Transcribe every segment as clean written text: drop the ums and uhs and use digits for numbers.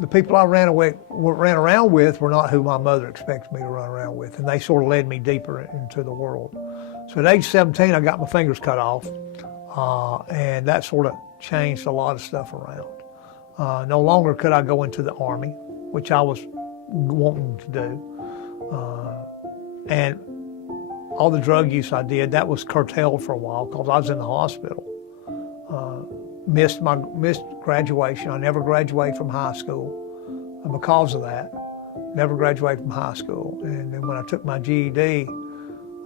the people I ran around with were not who my mother expected me to run around with, and they sort of led me deeper into the world. So at age 17, I got my fingers cut off, and that sort of changed a lot of stuff around. No longer could I go into the Army, which I was wanting to do, and all the drug use I did, that was curtailed for a while because I was in the hospital. Missed graduation. I never graduated from high school because of that. Never graduated from high school. And then when I took my GED,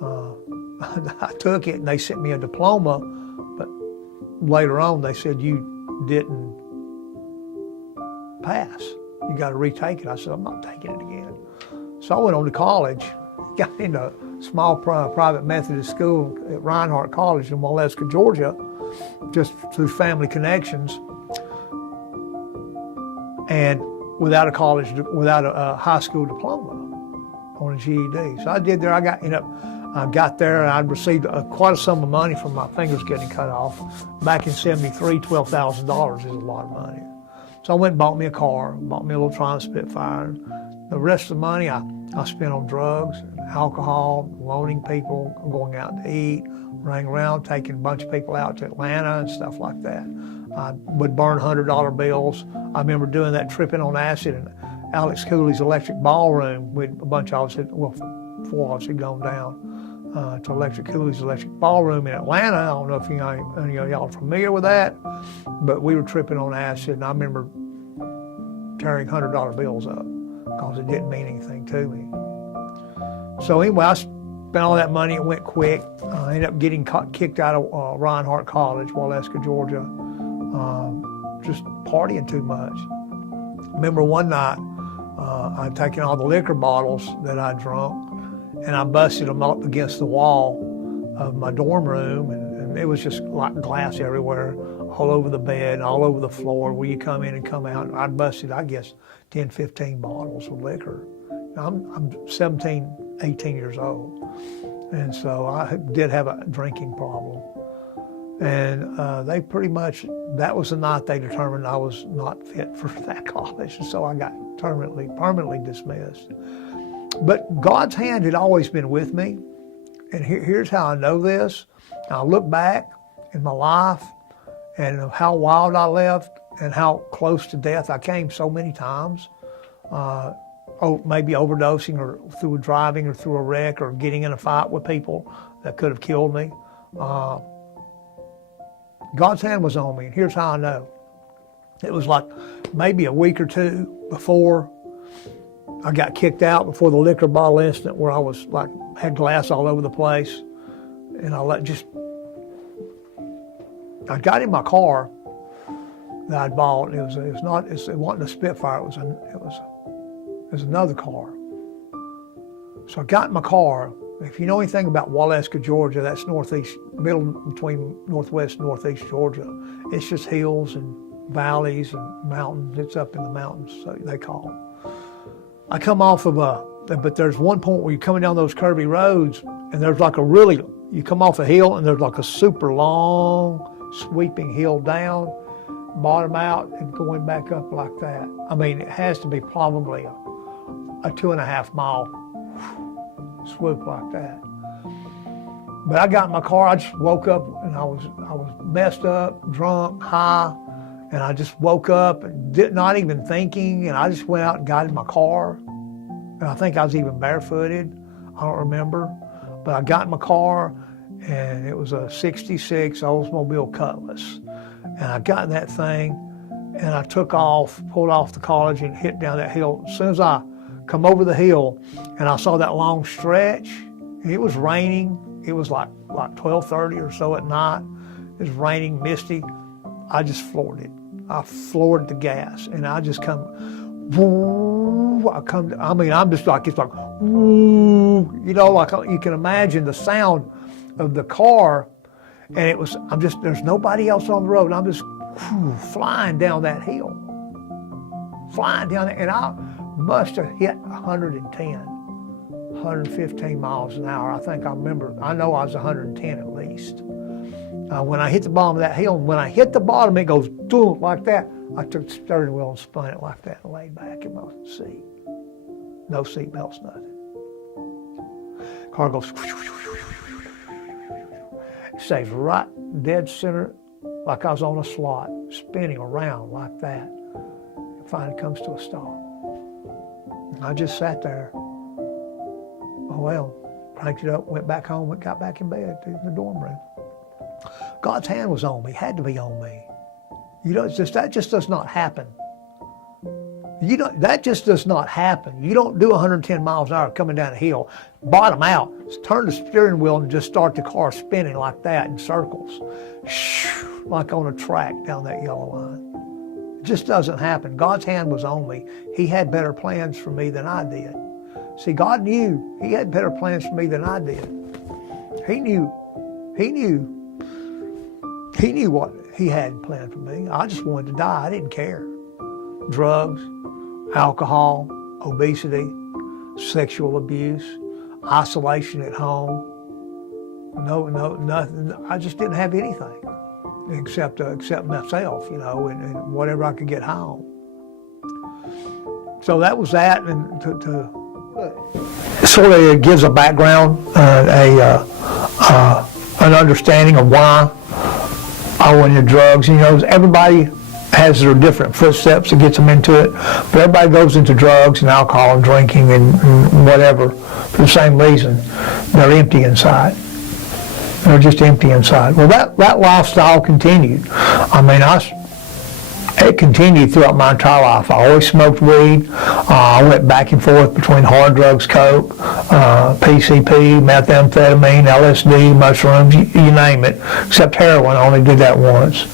I took it and they sent me a diploma, but later on they said, you didn't pass. You got to retake it. I said, I'm not taking it again. So I went on to college, got into a small private Methodist school at Reinhardt College in Waleska, Georgia, just through family connections, and without a high school diploma on a GED. So I did there. I got there and I'd received quite a sum of money from my fingers getting cut off. Back in '73, $12,000 is a lot of money. So I went and bought me a car, bought me a little Triumph Spitfire. The rest of the money I spent on drugs, alcohol, loaning people, going out to eat, running around, taking a bunch of people out to Atlanta and stuff like that. I would burn $100 bills. I remember doing that, tripping on acid in Alex Cooley's Electric Ballroom. A bunch of us, four of us had gone down to Electric Cooley's Electric Ballroom in Atlanta. I don't know if any of y'all are familiar with that, but we were tripping on acid, and I remember tearing $100 bills up because it didn't mean anything to me. So anyway, I spent all that money. It went quick. I ended up getting kicked out of Reinhardt College, Waleska, Georgia, just partying too much. Remember one night, I'd taken all the liquor bottles that I'd drunk, and I busted them up against the wall of my dorm room, and it was just like glass everywhere, all over the bed, all over the floor where you come in and come out. And I'd busted, I guess, 10, 15 bottles of liquor. Now, I'm 17, 18 years old, and so I did have a drinking problem. And they pretty much, that was the night they determined I was not fit for that college, and so I got permanently dismissed. But God's hand had always been with me, and here's how I know this. I look back in my life and how wild I left and how close to death I came so many times. Maybe overdosing or through driving or through a wreck or getting in a fight with people that could have killed me. God's hand was on me, and here's how I know. It was like maybe a week or two before I got kicked out, before the liquor bottle incident where I was like, had glass all over the place. And I got in my car that I'd bought. It wasn't a Spitfire, it was another car. So I got in my car. If you know anything about Waleska, Georgia, that's middle between northwest and northeast Georgia. It's just hills and valleys and mountains. It's up in the mountains, so they call it. I come off of but there's one point where you're coming down those curvy roads, and there's like you come off a hill, and there's like a super long, sweeping hill down, bottom out, and going back up like that. I mean, it has to be probably a 2.5 mile swoop like that. But I got in my car, I just woke up, and I was messed up, drunk, high, and I just woke up and not even thinking, and I just went out and got in my car. And I think I was even barefooted, I don't remember. But I got in my car, and it was a '66 Oldsmobile Cutlass. And I got in that thing, and I took off, pulled off the college and hit down that hill. As soon as I come over the hill and I saw that long stretch, it was raining. It was like 12:30 or so at night. It was raining, misty. I just floored it. I floored the gas, and I just come, woo, I'm just like, it's like, woo, like you can imagine the sound of the car, and there's nobody else on the road, and I'm just flying down that hill. Flying down there, and I must have hit 110, 115 miles an hour. I know I was 110 at least. When I hit the bottom of that hill, when I hit the bottom, it goes boom like that. I took the steering wheel and spun it like that and laid back in my seat. No seat belts, nothing. Car goes, it stays right dead center, like I was on a slot, spinning around like that. It finally comes to a stop. I just sat there. Oh well, cranked it up, went back home, got back in bed in the dorm room. God's hand was on me, had to be on me. That just does not happen. That just does not happen. You don't do 110 miles an hour coming down a hill, bottom out, turn the steering wheel and just start the car spinning like that in circles, like on a track down that yellow line. It just doesn't happen. God's hand was on me. He had better plans for me than I did. See, God knew He had better plans for me than I did. He knew what He had planned for me. I just wanted to die. I didn't care. Drugs, alcohol, obesity, sexual abuse, isolation at home. No, nothing. I just didn't have anything except myself, and whatever I could get home. So that was that, and it sort of gives a background, an understanding of why I went into drugs. Everybody has their different footsteps that gets them into it, but everybody goes into drugs and alcohol and drinking and whatever for the same reason. They're empty inside. They're just empty inside. Well, that lifestyle continued. It continued throughout my entire life. I always smoked weed. I went back and forth between hard drugs, coke, PCP, methamphetamine, LSD, mushrooms, you name it, except heroin. I only did that once.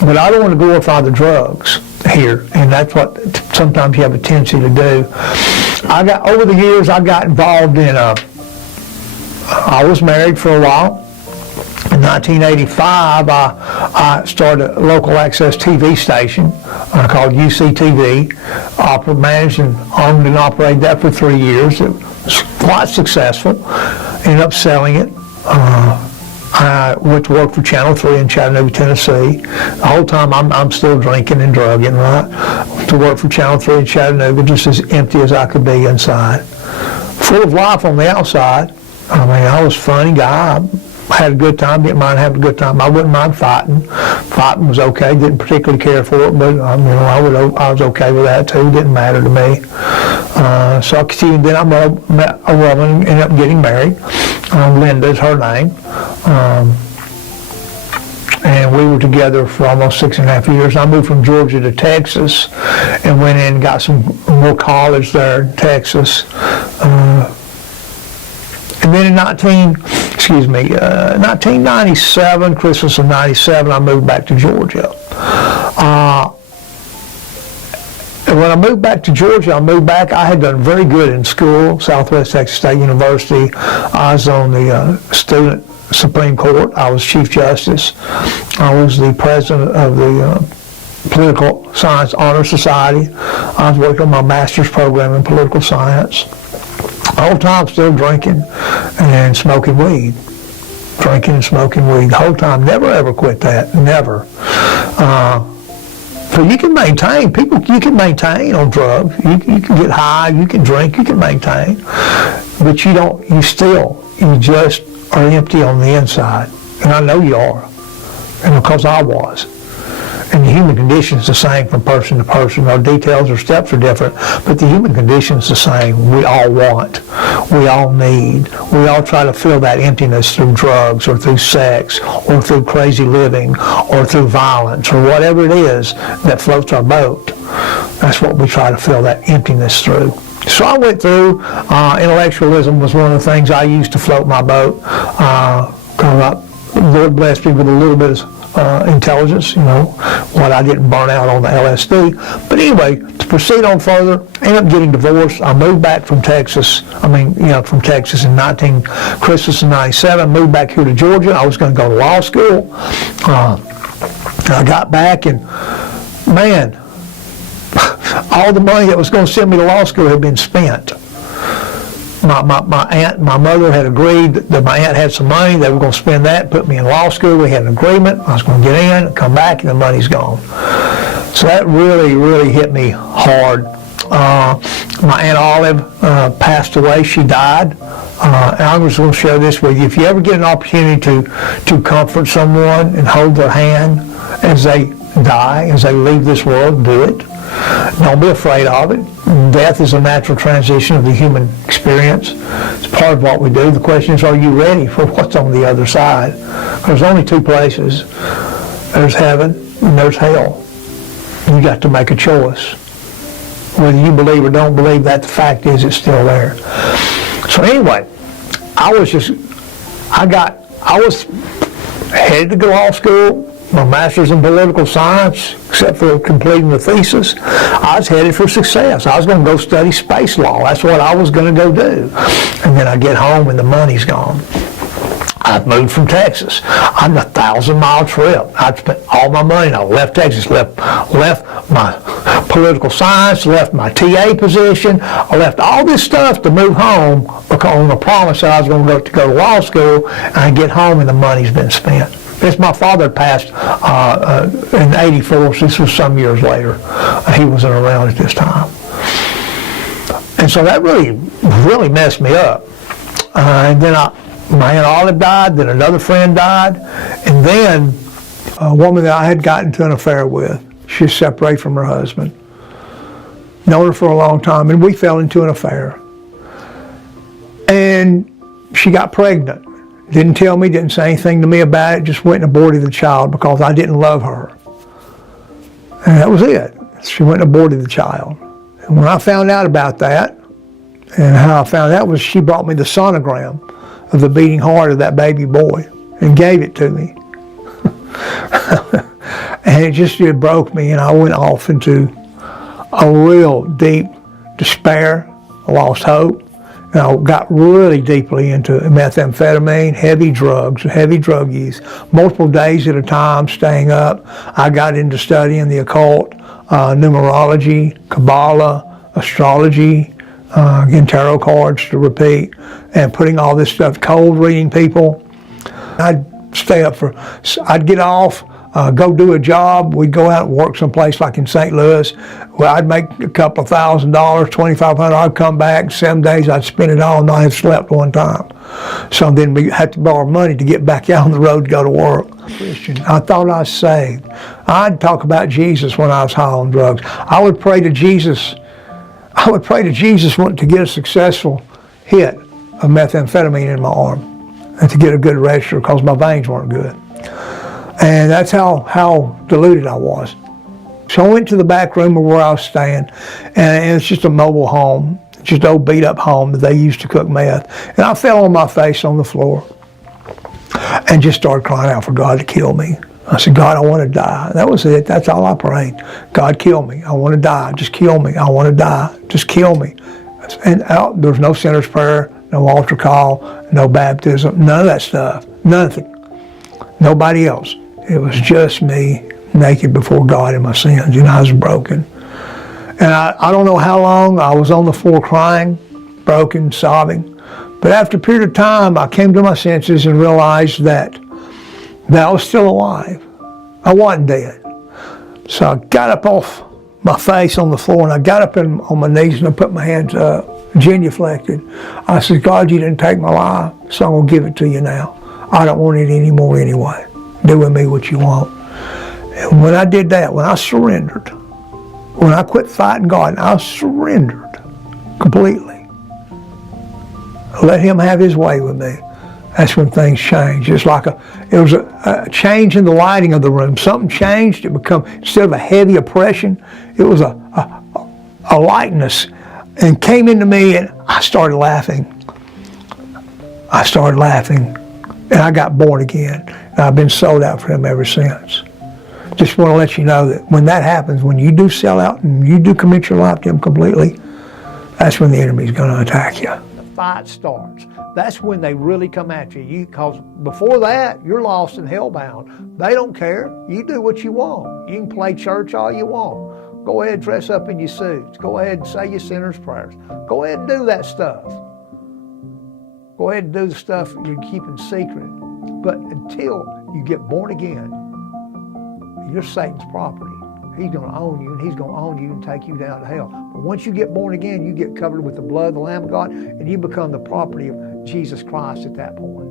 But I don't want to glorify the drugs here, and that's what sometimes you have a tendency to do. Over the years, I got involved in I was married for a while. In 1985, I started a local access TV station called UCTV. Managed and owned and operated that for 3 years. It was quite successful. Ended up selling it. I went to work for Channel 3 in Chattanooga, Tennessee. The whole time I'm still drinking and drugging, right? Went to work for Channel 3 in Chattanooga, just as empty as I could be inside. Full of life on the outside. I was a funny guy. I had a good time, didn't mind having a good time. I wouldn't mind fighting. Fighting was okay, didn't particularly care for it, but I was okay with that too, didn't matter to me. So I continued, then I met a woman, ended up getting married. Linda is her name. And we were together for almost 6.5 years. I moved from Georgia to Texas and went in and got some more college there in Texas. And then in 1997, Christmas of 97, I moved back to Georgia. And when I moved back to Georgia, I had done very good in school, Southwest Texas State University. I was on the Student Supreme Court. I was Chief Justice. I was the president of the Political Science Honor Society. I was working on my master's program in political science. The whole time still drinking and smoking weed. Drinking and smoking weed the whole time. Never ever quit that. Never. So you can maintain. You can maintain on drugs. You can get high, you can drink, you can maintain. But you just are empty on the inside. And I know you are. And because I was. And the human condition is the same from person to person. Our details or steps are different, but the human condition is the same. We all want, we all need, we all try to fill that emptiness through drugs or through sex or through crazy living or through violence or whatever it is that floats our boat. That's what we try to fill that emptiness through. So I went through, intellectualism was one of the things I used to float my boat. Lord blessed me with a little bit of intelligence, what I didn't burn out on the LSD. But anyway, to proceed on further, ended up getting divorced. I moved back from Texas. From Texas in Christmas of 97. Moved back here to Georgia. I was going to go to law school. I got back and, man, all the money that was going to send me to law school had been spent. my mother had agreed that my aunt had some money. They were going to spend that, put me in law school. We had an agreement. I was going to get in, come back, and the money's gone. So that really, really hit me hard. My Aunt Olive passed away. She died. And I was going to share this with you. If you ever get an opportunity to comfort someone and hold their hand as they die, as they leave this world, do it. Don't be afraid of it. Death is a natural transition of the human experience. It's part of what we do. The question is, are you ready for what's on the other side? There's only two places. There's heaven and there's hell. You got to make a choice. Whether you believe or don't believe that, the fact is it's still there. So anyway, I was headed to go to law school. My master's in political science, except for completing the thesis. I was headed for success. I was going to go study space law. That's what I was going to go do. And then I get home and the money's gone. I've moved from Texas. I'm a 1,000-mile trip. I'd spent all my money. I left Texas, left my political science, left my TA position. I left all this stuff to move home because on the promise that I was going to go to law school, and I get home and the money's been spent. This, my father passed in '84, so this was some years later. He wasn't around at this time. And so that really messed me up. And then my Aunt Olive died, then another friend died, and then a woman that I had gotten into an affair with, she was separated from her husband. Known her for a long time, and we fell into an affair. And she got pregnant. Didn't tell me, didn't say anything to me about it, just went and aborted the child because I didn't love her. And that was it. She went and aborted the child. And when I found out about that, and how I found out was she brought me the sonogram of the beating heart of that baby boy and gave it to me. And it broke me, and I went off into a real deep despair. I lost hope. And I got really deeply into methamphetamine, heavy drugs, heavy drug use, multiple days at a time, staying up. I got into studying the occult, numerology, Kabbalah, astrology, again, tarot cards to repeat, and putting all this stuff, cold reading people. I'd stay up I'd get off, go do a job. We'd go out and work someplace like in St. Louis. Well, I'd make a couple of $1,000, $2,500. I'd come back 7 days. I'd spend it all, and I had slept one time. So then we had to borrow money to get back out on the road to go to work. Christian, I thought I was saved. I'd talk about Jesus when I was high on drugs. I would pray to Jesus. I would pray to Jesus wanting to get a successful hit of methamphetamine in my arm and to get a good register because my veins weren't good. And that's how deluded I was. So I went to the back room of where I was staying, and it's just a mobile home, just an old beat-up home that they used to cook meth. And I fell on my face on the floor and just started crying out for God to kill me. I said, God, I want to die. That was it. That's all I prayed. God, kill me. I want to die. Just kill me. I want to die. Just kill me. And there was no sinner's prayer, no altar call, no baptism, none of that stuff. Nothing. Nobody else. It was just me, naked before God in my sins, and I was broken. And I don't know how long I was on the floor crying, broken, sobbing. But after a period of time, I came to my senses and realized that I was still alive. I wasn't dead. So I got up off my face on the floor, and I got up on my knees, and I put my hands up, genuflected. I said, God, you didn't take my life, so I'm going to give it to you now. I don't want it anymore anyway. Do with me what you want. And when I did that, when I surrendered, when I quit fighting God, I surrendered completely. Let Him have His way with me. That's when things changed. It was a change in the lighting of the room. Something changed. It became, instead of a heavy oppression, it was a lightness, and came into me, and I started laughing. And I got born again. And I've been sold out for Him ever since. Just want to let you know that when that happens, when you do sell out and you do commit your life to Him completely, that's when the enemy's going to attack you. The fight starts. That's when they really come at you. Because before that, you're lost and hellbound. They don't care. You do what you want. You can play church all you want. Go ahead and dress up in your suits. Go ahead and say your sinner's prayers. Go ahead and do that stuff. Go ahead and do the stuff you're keeping secret. But until you get born again, you're Satan's property. He's going to own you, and he's going to own you and take you down to hell. But once you get born again, you get covered with the blood of the Lamb of God, and you become the property of Jesus Christ at that point.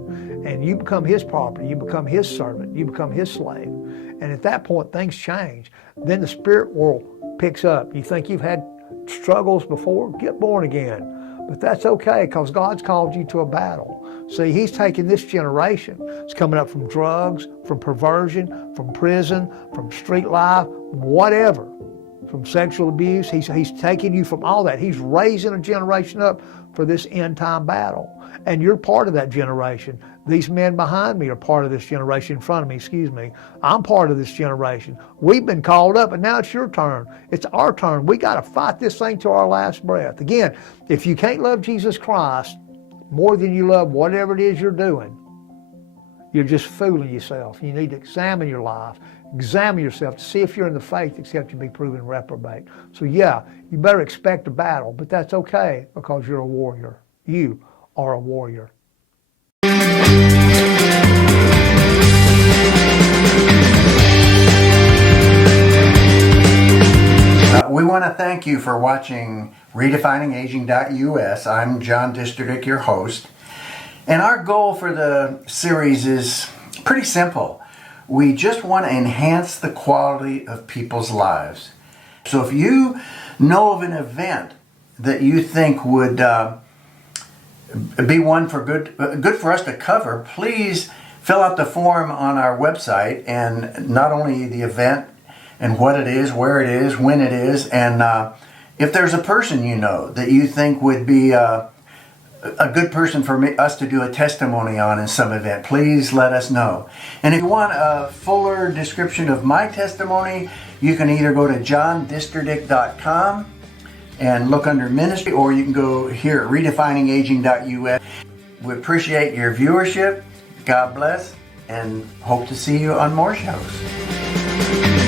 And you become his property. You become his servant. You become his slave. And at that point, things change. Then the spirit world picks up. You think you've had struggles before? Get born again. But that's okay, because God's called you to a battle. See, he's taking this generation. It's coming up from drugs, from perversion, from prison, from street life, whatever, from sexual abuse. He's taking you from all that. He's raising a generation up for this end time battle. And you're part of that generation. These men behind me are part of this generation, in front of me, excuse me. I'm part of this generation. We've been called up, and now it's your turn. It's our turn. We got to fight this thing to our last breath. Again, if you can't love Jesus Christ more than you love whatever it is you're doing, you're just fooling yourself. You need to examine your life, examine yourself to see if you're in the faith, except you be proven reprobate. So yeah, you better expect a battle, but that's okay, because you're a warrior. You are a warrior. We want to thank you for watching RedefiningAging.us. I'm John District, your host. And our goal for the series is pretty simple. We just want to enhance the quality of people's lives. So if you know of an event that you think would be one for good for us to cover, please fill out the form on our website, and not only the event and what it is, where it is, when it is, and if there's a person you know that you think would be a good person for us to do a testimony on in some event, please let us know. And if you want a fuller description of my testimony, you can either go to johndistrict.com and look under ministry, or you can go here at redefiningaging.us. We appreciate your viewership. God bless, and hope to see you on more shows.